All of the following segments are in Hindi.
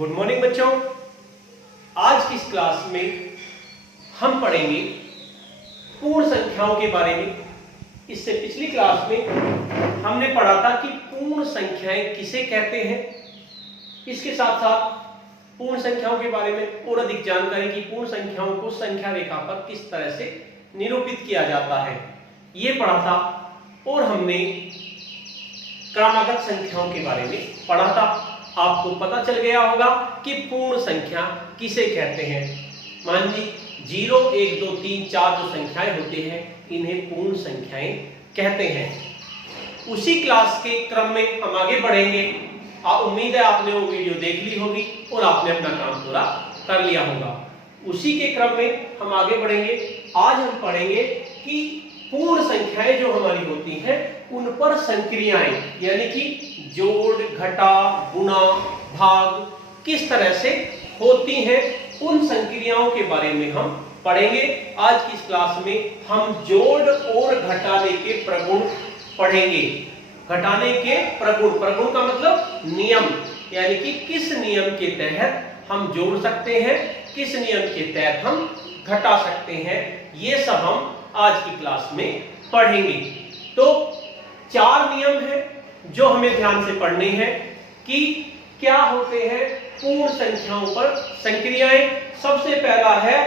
गुड मॉर्निंग बच्चों। आज की इस क्लास में हम पढ़ेंगे पूर्ण संख्याओं के बारे में। इससे पिछली क्लास में हमने पढ़ा था कि पूर्ण संख्याएं किसे कहते हैं। इसके साथ साथ पूर्ण संख्याओं के बारे में और अधिक जानकारी की पूर्ण संख्याओं को संख्या रेखा पर किस तरह से निरूपित किया जाता है ये पढ़ा था। और हमने क्रमागत संख्याओं के बारे में पढ़ा था। आपको पता चल गया होगा कि पूर्ण संख्या किसे कहते हैं। मान लीजिए 0, 1, 2, 3, 4 जो संख्याएं होती हैं इन्हें पूर्ण संख्याएं कहते हैं। उसी क्लास के क्रम में हम आगे बढ़ेंगे। उम्मीद है आपने वो वीडियो देख ली होगी और आपने अपना काम पूरा कर लिया होगा। उसी के क्रम में हम आगे बढ़ेंगे। आज हम पढ़ेंगे कि पूर्ण संख्याएं जो हमारी होती हैं उन पर संक्रियाएं यानी कि जोड़, घटा, गुणा, भाग किस तरह से होती हैं, उन संक्रियाओं के बारे में हम पढ़ेंगे। आज की इस क्लास में हम जोड़ और घटाने के प्रगुण पढ़ेंगे। घटाने के प्रगुण, प्रगुण का मतलब नियम, यानी कि किस नियम के तहत हम जोड़ सकते हैं, किस नियम के तहत हम घटा सकते हैं, ये सब हम आज की क्लास में पढ़ेंगे। तो 4 नियम हैं जो हमें ध्यान से पढ़ने हैं कि क्या होते हैं पूर्ण संख्याओं पर संक्रियाएं। सबसे पहला है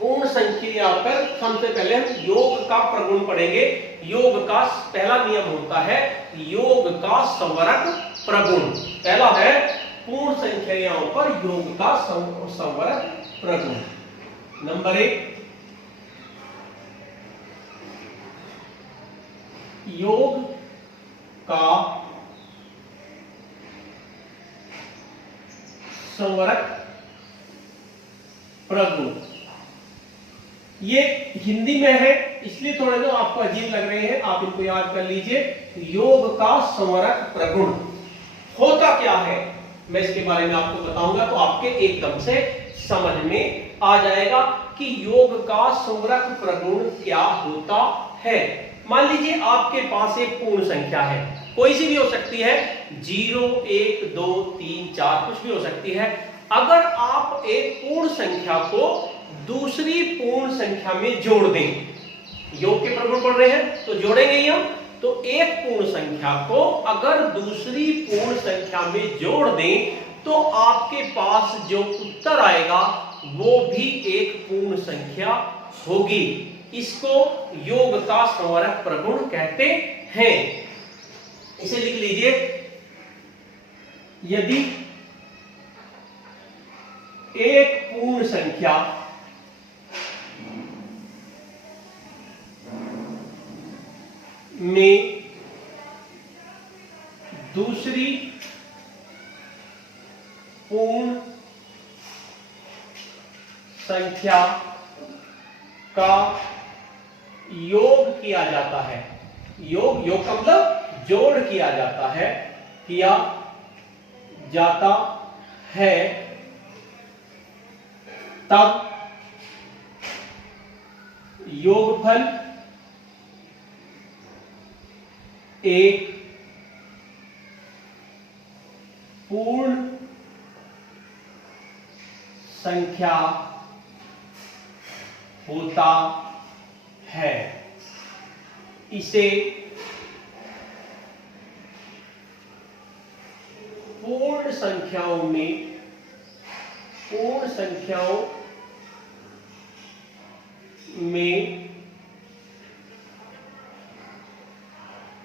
पूर्ण संख्या पर सबसे पहले हम योग का प्रगुण पढ़ेंगे। योग का पहला नियम होता है योग का संवरक प्रगुण। पहला है पूर्ण संख्याओं पर योग का संवरक प्रगुण। नंबर 1, योग का संवरक प्रगुण। ये हिंदी में है इसलिए थोड़े जो आपको अजीब लग रहे हैं, आप इनको याद कर लीजिए। योग का संवरक प्रगुण होता क्या है मैं इसके बारे में आपको बताऊंगा, तो आपके एकदम से समझ में आ जाएगा कि योग का संवरक प्रगुण क्या होता है। मान लीजिए आपके पास एक पूर्ण संख्या है, कोई सी भी हो सकती है, 0, 1, 2, 3, 4 कुछ भी हो सकती है। अगर आप एक पूर्ण संख्या को दूसरी पूर्ण संख्या में जोड़ दें, योग के प्रगुण पढ़ रहे हैं तो जोड़ेंगे ही हम, तो एक पूर्ण संख्या को अगर दूसरी पूर्ण संख्या में जोड़ दें तो आपके पास जो उत्तर आएगा वो भी एक पूर्ण संख्या होगी। इसको योग का संवरक प्रगुण कहते हैं। इसे लिख लीजिए, यदि एक पूर्ण संख्या में दूसरी पूर्ण संख्या का योग किया जाता है, योग का मतलब जोड़ किया जाता है, तब योगफल एक पूर्ण संख्या होता है। इसे पूर्ण संख्याओं में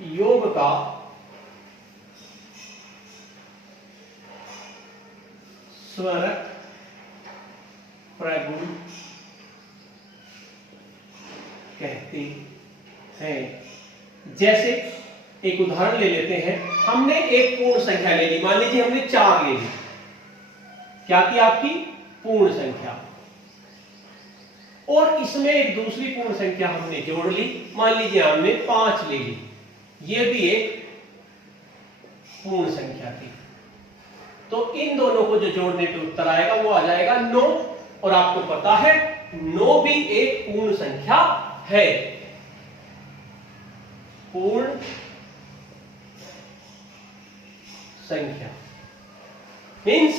योग का संवरक प्रगुण कहते हैं। जैसे एक उदाहरण ले लेते हैं, हमने एक पूर्ण संख्या ले ली, मान लीजिए हमने 4 ले ली। क्या थी आपकी पूर्ण संख्या, और इसमें एक दूसरी पूर्ण संख्या हमने जोड़ ली, मान लीजिए हमने 5 ले ली। ये भी एक पूर्ण संख्या थी। तो इन दोनों को जो जोड़ने पे उत्तर आएगा वो आ जाएगा 9। और आपको पता है 9 भी एक पूर्ण संख्या है। पूर्ण संख्या मीन्स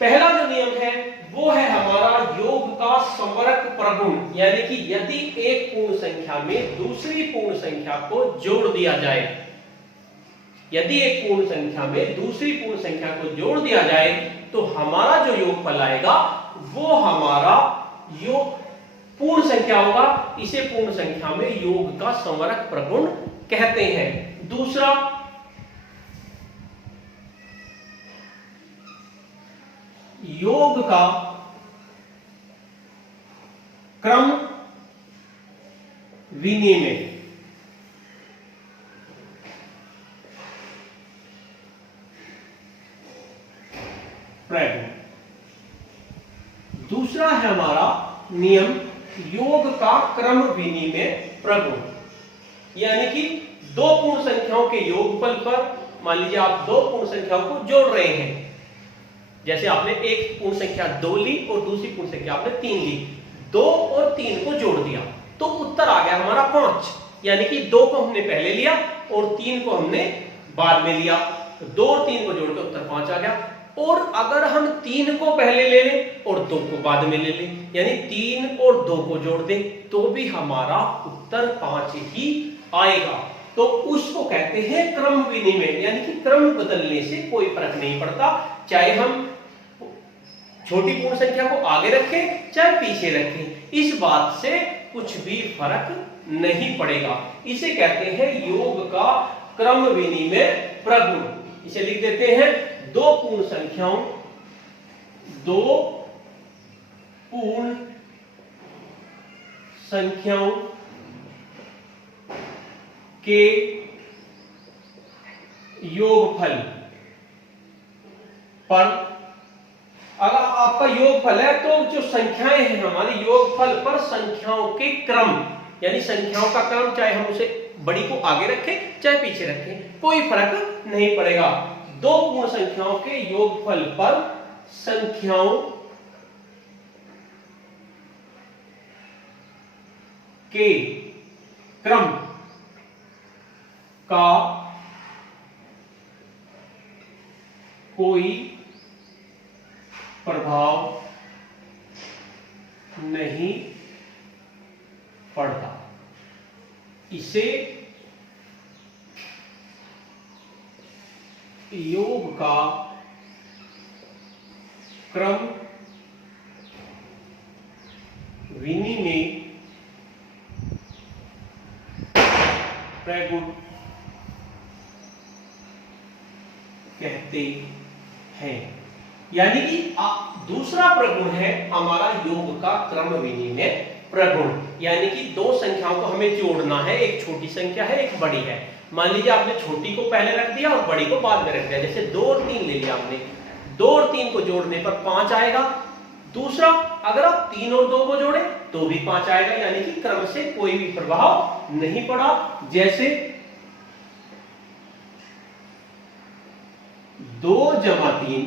पहला जो नियम है वो है हमारा योग का समवर्ग प्रगुण, यानी कि यदि एक पूर्ण संख्या में दूसरी पूर्ण संख्या को जोड़ दिया जाए, यदि एक पूर्ण संख्या में दूसरी पूर्ण संख्या को जोड़ दिया जाए तो हमारा जो योगफल आएगा वो हमारा योग पूर्ण संख्या होगा। इसे पूर्ण संख्या में योग का समवर्ग प्रगुण कहते हैं। दूसरा, योग का क्रम विनिमय। प्रगुण। दूसरा है हमारा नियम योग का क्रम विनिमय प्रगुण, यानी कि दो पूर्ण संख्याओं के योगफल पर मान लीजिए आप दो पूर्ण संख्याओं को जोड़ रहे हैं, जैसे आपने एक पूर्ण संख्या 2 ली और दूसरी पूर्ण संख्या आपने 3 ली, 2 और 3 को जोड़ दिया तो उत्तर आ गया हमारा 5, यानी कि 2 को हमने पहले लिया और 3 को हमने बाद में लिया, तो 2 और 3 को जोड़ के उत्तर 5 आ गया। और अगर हम 3 को पहले ले लें और 2 को बाद में ले लें, यानी 3 और 2 को जोड़ दें तो भी हमारा उत्तर 5 ही आएगा, तो उसको कहते हैं क्रम विनिमय, यानी कि क्रम बदलने से कोई फर्क नहीं पड़ता, चाहे हम छोटी पूर्ण संख्या को आगे रखें चाहे पीछे रखें, इस बात से कुछ भी फर्क नहीं पड़ेगा। इसे कहते हैं योग का क्रम विनिमय प्रगुण। इसे लिख देते हैं दो पूर्ण संख्याओं के योगफल पर, अगर आपका योगफल है तो जो संख्याएं हैं हमारी योगफल पर संख्याओं के क्रम, यानी संख्याओं का क्रम, चाहे हम उसे बड़ी को आगे रखें चाहे पीछे रखें कोई फर्क नहीं पड़ेगा। दो पूर्ण संख्याओं के योगफल पर संख्याओं के क्रम का कोई प्रभाव नहीं पड़ता। इसे योग का क्रम विनिमय प्रगुण कहते हैं। यानी कि दूसरा प्रगुण है हमारा योग का क्रम विनिमय प्रगुण, यानी कि दो संख्याओं को हमें जोड़ना है, एक छोटी संख्या है एक बड़ी है। मान लीजिए आपने छोटी को पहले रख दिया और बड़ी को बाद में रख दिया, जैसे 2 और 3 ले लिया आपने, 2 और 3 को जोड़ने पर 5 आएगा। दूसरा, अगर आप 3 और 2 को जोड़े तो भी 5 आएगा, यानी कि क्रम से कोई भी प्रभाव नहीं पड़ा। जैसे 2 जमा 3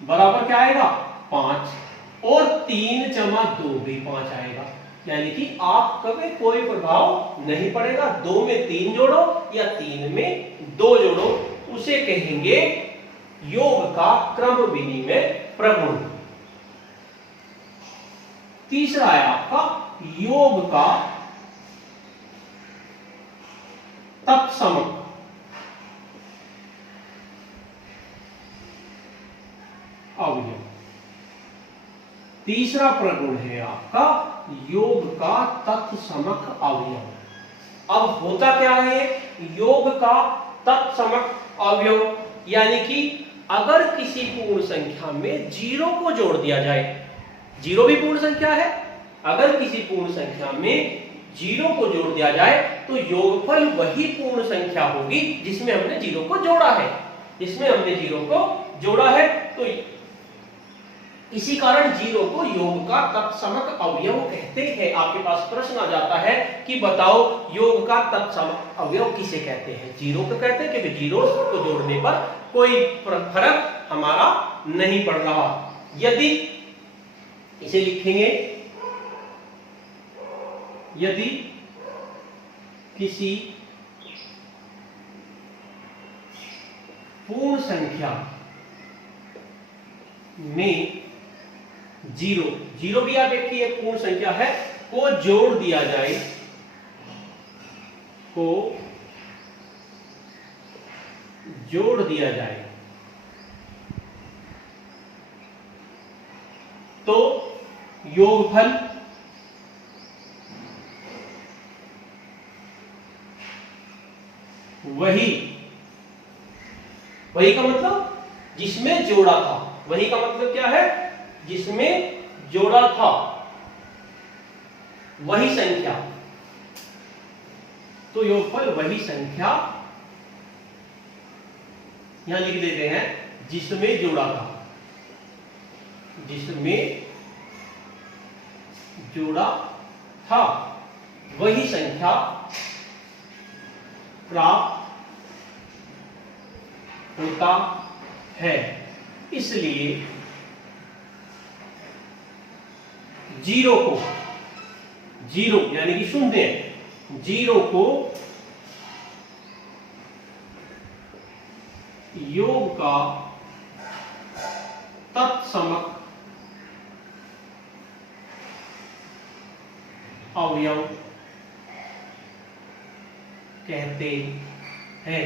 बराबर क्या आएगा 5, और 3 जमा 2 भी 5 आएगा, यानी कि आपका में कोई प्रभाव नहीं पड़ेगा। 2 में 3 जोड़ो या 3 में 2 जोड़ो, उसे कहेंगे योग का क्रम विनिमय प्रगुण। तीसरा है आपका योग का तत्समक अवयव। तीसरा प्रगुण है आपका योग का तत्समक अवयव। अब होता क्या है योग का तत्समक अवयव, यानी कि अगर किसी पूर्ण संख्या में 0 को जोड़ दिया जाए, 0 भी पूर्ण संख्या है, अगर किसी पूर्ण संख्या में 0 को जोड़ दिया जाए तो योगफल वही पूर्ण संख्या होगी जिसमें हमने 0 को जोड़ा है, जिसमें हमने 0 को जोड़ा है। तो इसी कारण 0 को योग का तत्समक अवयव कहते हैं। आपके पास प्रश्न आ जाता है कि बताओ योग का तत्समक अवयव किसे कहते हैं? 0 को कहते हैं, क्योंकि 0 को जोड़ने पर कोई फर्क हमारा नहीं पड़ रहा। यदि इसे लिखेंगे, यदि किसी पूर्ण संख्या में जीरो, जीरो भी आप देखिए एक पूर्ण संख्या है, को जोड़ दिया जाए, को जोड़ दिया जाए तो योगफल वही, वही का मतलब जिसमें जोड़ा था, वही का मतलब क्या है, जिसमें जोड़ा था वही संख्या, तो योगफल वही संख्या, यहां लिख देते हैं जिसमें जोड़ा था, जिसमें जोड़ा था वही संख्या प्राप्त होता है। इसलिए जीरो को, जीरो यानी कि शून्य, जीरो को योग का तत्समक अवयव कहते हैं।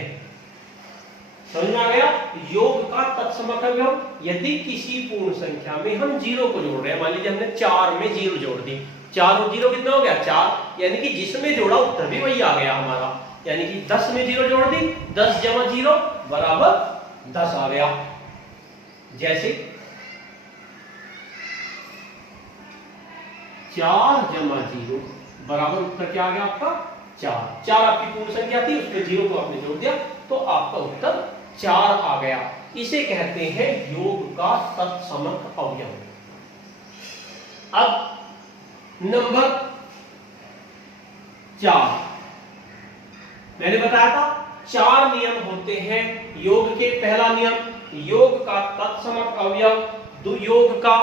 समझ में आ गया? योग का तत्समक अवयव, यदि किसी पूर्ण संख्या में हम जीरो को जोड़ रहे हैं, मान लीजिए हमने 4 में जीरो जोड़ दी, 4 और जीरो कितना हो गया 4, यानी कि जिसमें जोड़ा उत्तर भी वही आ गया हमारा, यानी कि 10 में जीरो जोड़ दी, 10 जमा जीरो बराबर 10 आ गया। जैसे 4 जमा जीरो बराबर उत्तर क्या आ गया आपका 4, 4 आपकी पूर्ण संख्या थी, उसमें जीरो को आपने जोड़ दिया तो आपका उत्तर 4 आ गया। इसे कहते हैं योग का तत्समक अवयव। अब नंबर 4, मैंने बताया था 4 नियम होते हैं योग के। पहला नियम, योग का तत्समक अवयव, योग का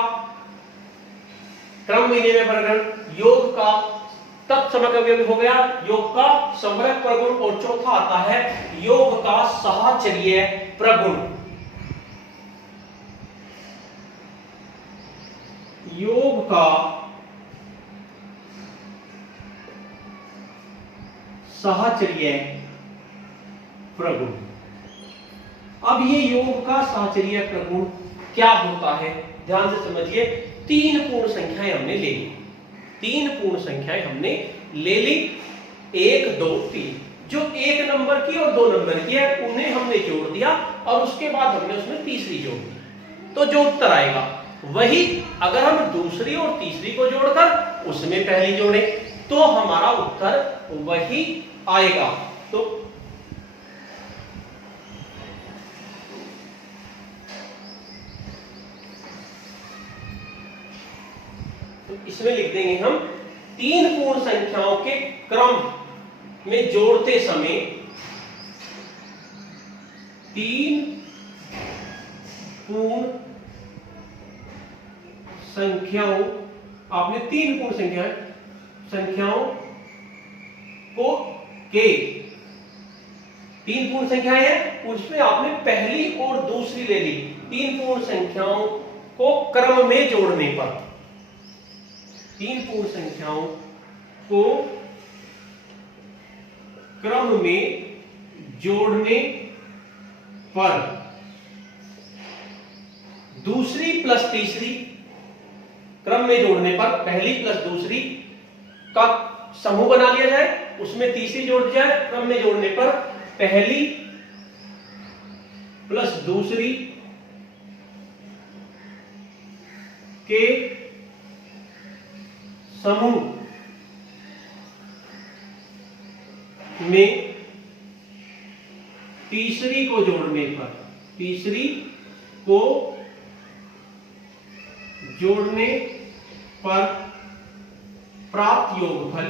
क्रम में प्रगुण, योग का तत्समक अवयव हो गया, योग का समरक प्रगुण, और चौथा आता है योग का साहचर्य प्रगुण। योग का साहचर्य प्रगुण। अब ये योग का साहचर्य प्रगुण क्या होता है, ध्यान से समझिए। 3 पूर्ण संख्याएं हमने ले ली, 3 पूर्ण संख्याएं हमने ले ली, 1 2 3, जो 1 नंबर की और 2 नंबर की है उन्हें हमने जोड़ दिया और उसके बाद हमने उसमें तीसरी जोड़ दी, तो जो उत्तर आएगा वही अगर हम दूसरी और तीसरी को जोड़कर उसमें पहली जोड़े तो हमारा उत्तर वही आएगा। तो इसमें लिख देंगे हम 3 पूर्ण संख्याओं के क्रम में जोड़ते समय 3 पूर्ण संख्याओं, आपने 3 पूर्ण संख्याओं को के 3 पूर्ण संख्याएं हैं उसमें आपने पहली और दूसरी ले ली। 3 पूर्ण संख्याओं को क्रम में जोड़ने पर, 3 पूर्ण संख्याओं को क्रम में जोड़ने पर दूसरी प्लस तीसरी, क्रम में जोड़ने पर पहली प्लस दूसरी का समूह बना लिया जाए, उसमें तीसरी जोड़ दी जाए, क्रम में जोड़ने पर पहली प्लस दूसरी के समूह में तीसरी को जोड़ने पर, तीसरी को जोड़ने पर प्राप्त योगफल,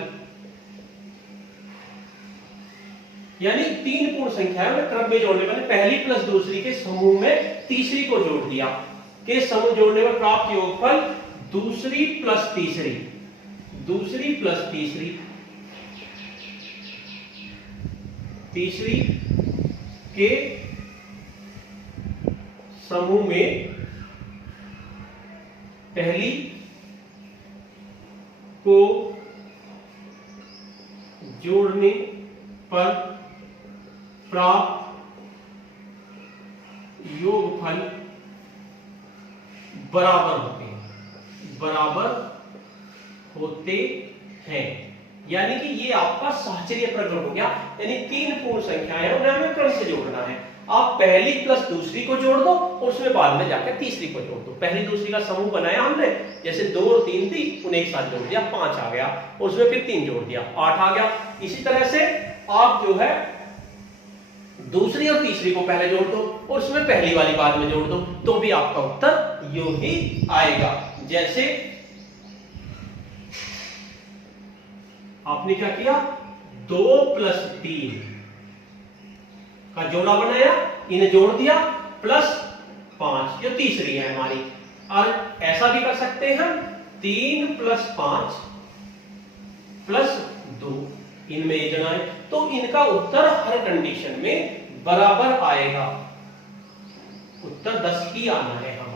यानी 3 पूर्ण संख्याएं में क्रम में जोड़ने पर पहली प्लस दूसरी के समूह में तीसरी को जोड़ दिया, के समूह जोड़ने पर प्राप्त योगफल दूसरी प्लस तीसरी, दूसरी प्लस तीसरी, तीसरी के समूह में पहली को जोड़ने पर प्राप्त योगफल बराबर होते हैं। यानी कि ये आपका साहचर्य प्रकरण हो गया। यानी तीन पूर्ण संख्याएं हैं, उन्हें हमें क्रम से जोड़ना है। आप पहली प्लस दूसरी को जोड़ दो और उसमें बाद में जाकर तीसरी को जोड़ दो। पहली दूसरी का समूह बनाया हमने, जैसे 2 और 3 थी, उन्हें एक साथ जोड़ दिया, 5 आ गया, और उसमें फिर 3 जोड़ दिया, 8 आ गया। इसी तरह से आप जो है दूसरी और तीसरी को पहले जोड़ दो और उसमें पहली वाली बाद में जोड़ दो, तो भी आपका उत्तर यूं ही आएगा। जैसे आपने क्या किया, 2 + 3 का जोड़ा बनाया, इन्हें जोड़ दिया, प्लस 5 जो तीसरी है हमारी। और ऐसा भी कर सकते हैं 3 + 5 + 2, इनमें ये जना है, तो इनका उत्तर हर कंडीशन में बराबर आएगा। उत्तर 10 ही आना है हमारा।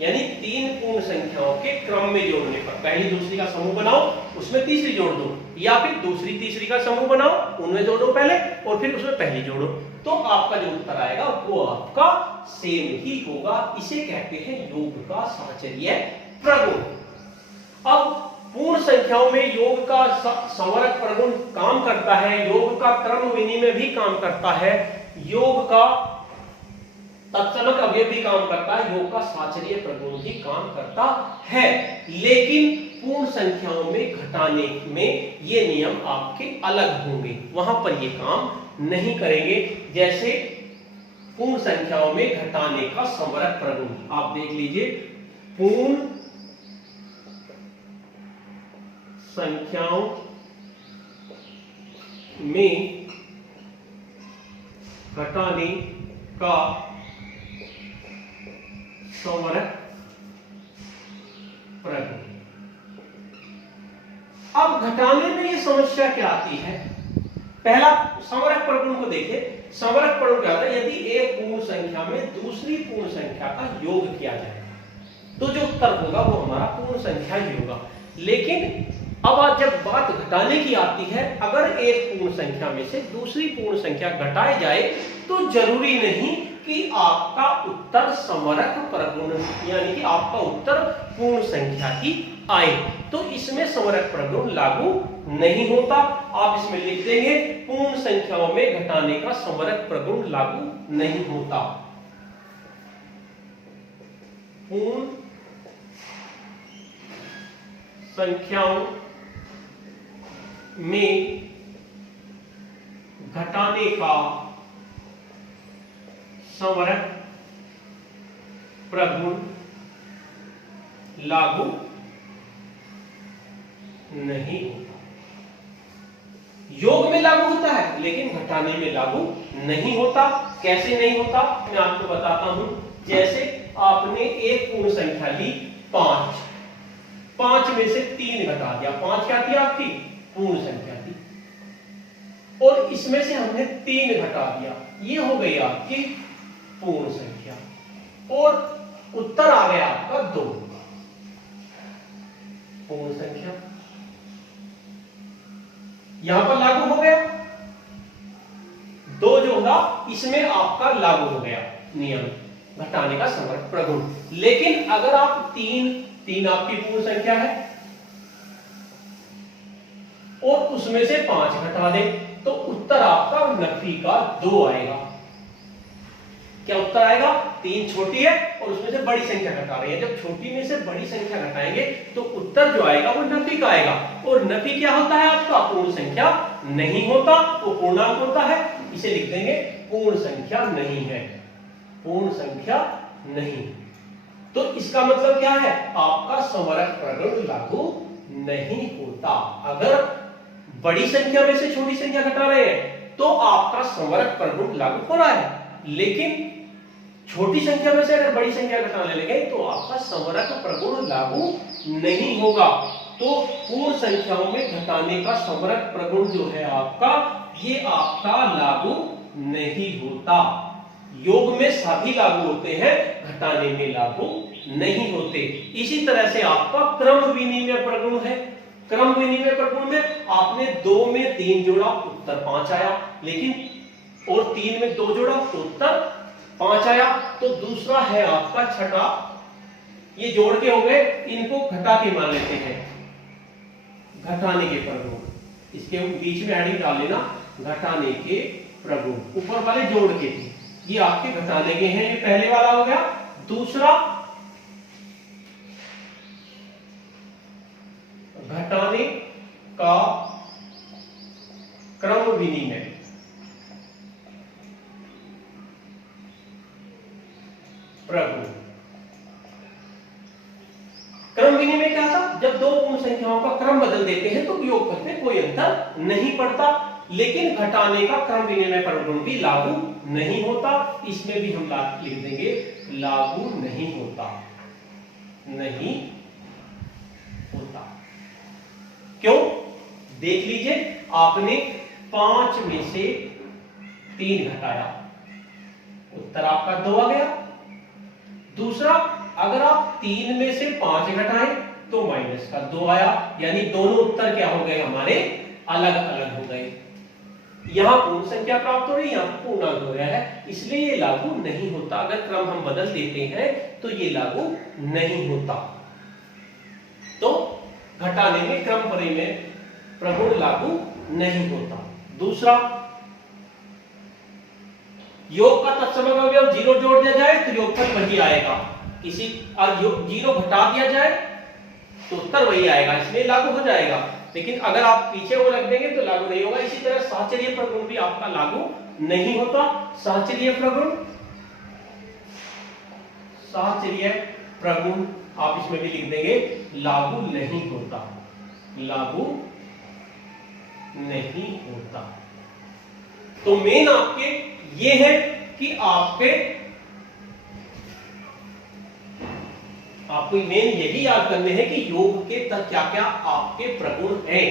यानी तीन पूर्ण संख्याओं के क्रम में जोड़ने पर पहली दूसरी का समूह बनाओ, उसमें तीसरी जोड़ दो, या फिर दूसरी तीसरी का समूह बनाओ, उनमें जोड़ो पहले और फिर उसमें पहली जोड़ो, तो आपका जो उत्तर आएगा वो आपका सेम ही होगा। इसे कहते हैं योग का साहचर्य प्रगुण। अब पूर्ण संख्याओं में योग का संवरक प्रगुण काम करता है, योग का क्रम विनिमय भी काम करता है, योग का तत्समक अवयव भी काम करता है, योग का साहचर्य प्रगुण भी काम करता है। लेकिन पूर्ण संख्याओं में घटाने में ये नियम आपके अलग होंगे, वहां पर ये काम नहीं करेंगे। जैसे पूर्ण संख्याओं में घटाने का संवरक प्रगुण आप देख लीजिए, पूर्ण संख्याओं में घटाने का संवरक प्रगुण। अब घटाने में ये समस्या क्या आती है, पहला संवरक प्रगुण को देखिए। संवरक प्रगुण क्या होता है, यदि एक पूर्ण संख्या में दूसरी पूर्ण संख्या का योग किया जाए तो जो उत्तर होगा वो हमारा पूर्ण संख्या ही होगा। लेकिन अब आज जब बात घटाने की आती है, अगर एक पूर्ण संख्या में से दूसरी पूर्ण संख्या घटाई जाए तो जरूरी नहीं कि आपका उत्तर संवरक प्रगुण यानी कि आपका उत्तर पूर्ण संख्या ही आए, तो इसमें संवरक प्रगुण लागू नहीं होता। आप इसमें लिख देंगे पूर्ण संख्याओं में घटाने का संवरक प्रगुण लागू नहीं होता। पूर्ण संख्याओं में घटाने का संवरक प्रगुण लागू नहीं होता। योग में लागू होता है लेकिन घटाने में लागू नहीं होता। कैसे नहीं होता मैं आपको बताता हूं। जैसे आपने एक पूर्ण संख्या ली 5, 5 में से 3 घटा दिया, 5 क्या थी आपकी पूर्ण संख्या थी, और इसमें से हमने 3 घटा दिया, ये हो गई आपकी पूर्ण संख्या, और उत्तर आ गया आपका 2 पूर्ण संख्या। यहां पर लागू हो गया 2 जो होगा इसमें आपका लागू हो गया नियम घटाने का संवरक प्रगुण। लेकिन अगर आप 3 आपकी पूर्ण संख्या है और उसमें से 5 घटा दे तो उत्तर आपका नफी का 2 आएगा। क्या उत्तर आएगा, 3 छोटी है और उसमें से बड़ी संख्या घटा रही है। जब छोटी में से बड़ी संख्या घटाएंगे तो उत्तर जो आएगा वो नफी का आएगा, और नफी क्या होता है आपका पूर्ण संख्या नहीं होता, वो पूर्णांक होता है। इसे लिख देंगे पूर्ण संख्या नहीं है, पूर्ण संख्या नहीं। तो इसका मतलब क्या है, आपका संवरक प्रगुण लागू नहीं होता। अगर बड़ी संख्या में से छोटी संख्या घटा रहे हैं तो आपका संवरक प्रगुण लागू हो रहा है, लेकिन छोटी संख्या में से अगर बड़ी संख्या घटाने लगे तो आपका संवरक प्रगुण लागू नहीं होगा। तो पूर्ण संख्याओं में घटाने का संवरक प्रगुण जो है आपका, ये आपका लागू नहीं होता। योग में सभी लागू होते हैं, घटाने में लागू नहीं होते। इसी तरह से आपका क्रम विनिमय प्रगुण है। क्रम विनिमय प्रगुण में आपने 2 में 3 जोड़ा उत्तर 5 आया, लेकिन और 3 में 2 जोड़ा तो उत्तर 5 आया। तो दूसरा है आपका छठा, ये जोड़ के हो गए, इनको घटा के मान लेते हैं, घटाने के प्रगुण। इसके बीच में एडिंग डाल लेना, घटाने के प्रगुण। ऊपर वाले जोड़ के थे, ये आपके घटाने के हैं, ये पहले वाला हो गया। दूसरा घटाने का क्रम विनिमय प्रगुण। क्रम विनिमय क्या था? जब दो पूर्ण संख्याओं का क्रम बदल देते हैं तो योग में कोई अंतर नहीं पड़ता, लेकिन घटाने का क्रम विनिमय प्रगुण भी लागू नहीं होता। इसमें भी हम लिख देंगे लागू नहीं होता, नहीं होता। क्यों? देख लीजिए, आपने 5 में से 3 घटाया, उत्तर आपका 2 आ गया। दूसरा, अगर आप 3 में से 5 घटाएं तो माइनस का 2 आया, यानी दोनों उत्तर क्या हो गए हमारे? अलग अलग हो गए। यहां पूर्ण संख्या प्राप्त हो रही है, यहां पूर्णांक हो रहा है, इसलिए ये लागू नहीं होता। अगर क्रम हम बदल देते हैं तो ये लागू नहीं होता। तो घटाने में क्रम परिमेय प्रगुण लागू नहीं होता। दूसरा, योग का तत्समक अवयव 0 जोड़ दिया जाए तो योगफल वही आएगा, किसी 0 घटा दिया जाए तो उत्तर वही आएगा, इसमें लागू हो जाएगा। लेकिन अगर आप पीछे वो रख देंगे तो लागू नहीं होगा। इसी तरह साहचर्य प्रगुण भी आपका लागू नहीं होता। साहचर्य प्रगुण, साहचर्य प्रगुण आप इसमें भी लिख देंगे लागू नहीं होता, लागू नहीं होता। तो मेन आपके ये है कि आपको मेन यही याद करने हैं कि योग के तक क्या क्या आपके प्रगुण हैं।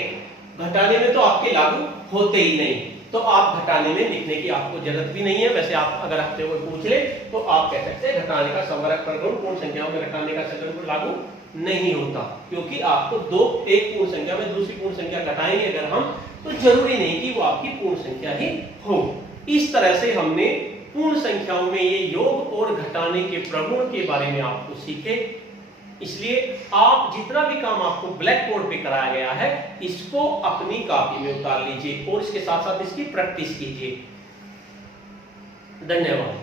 घटाने में तो आपके लागू होते ही नहीं, तो आप घटाने में लिखने की आपको जरूरत भी नहीं है। वैसे आप अगर आपसे कोई पूछ ले तो आप कह सकते हैं घटाने का संवरक प्रगुण पूर्ण संख्याओं में घटाने का प्रगुण लागू नहीं होता, क्योंकि आपको एक पूर्ण संख्या में दूसरी पूर्ण संख्या घटाएंगे अगर हम, तो जरूरी नहीं कि वो आपकी पूर्ण संख्या ही हो। इस तरह से हमने पूर्ण संख्याओं में ये योग और घटाने के प्रगुण के बारे में आपको सीखे। इसलिए आप जितना भी काम आपको ब्लैक बोर्ड पे कराया गया है, इसको अपनी कॉपी में उतार लीजिए और इसके साथ साथ इसकी प्रैक्टिस कीजिए। धन्यवाद।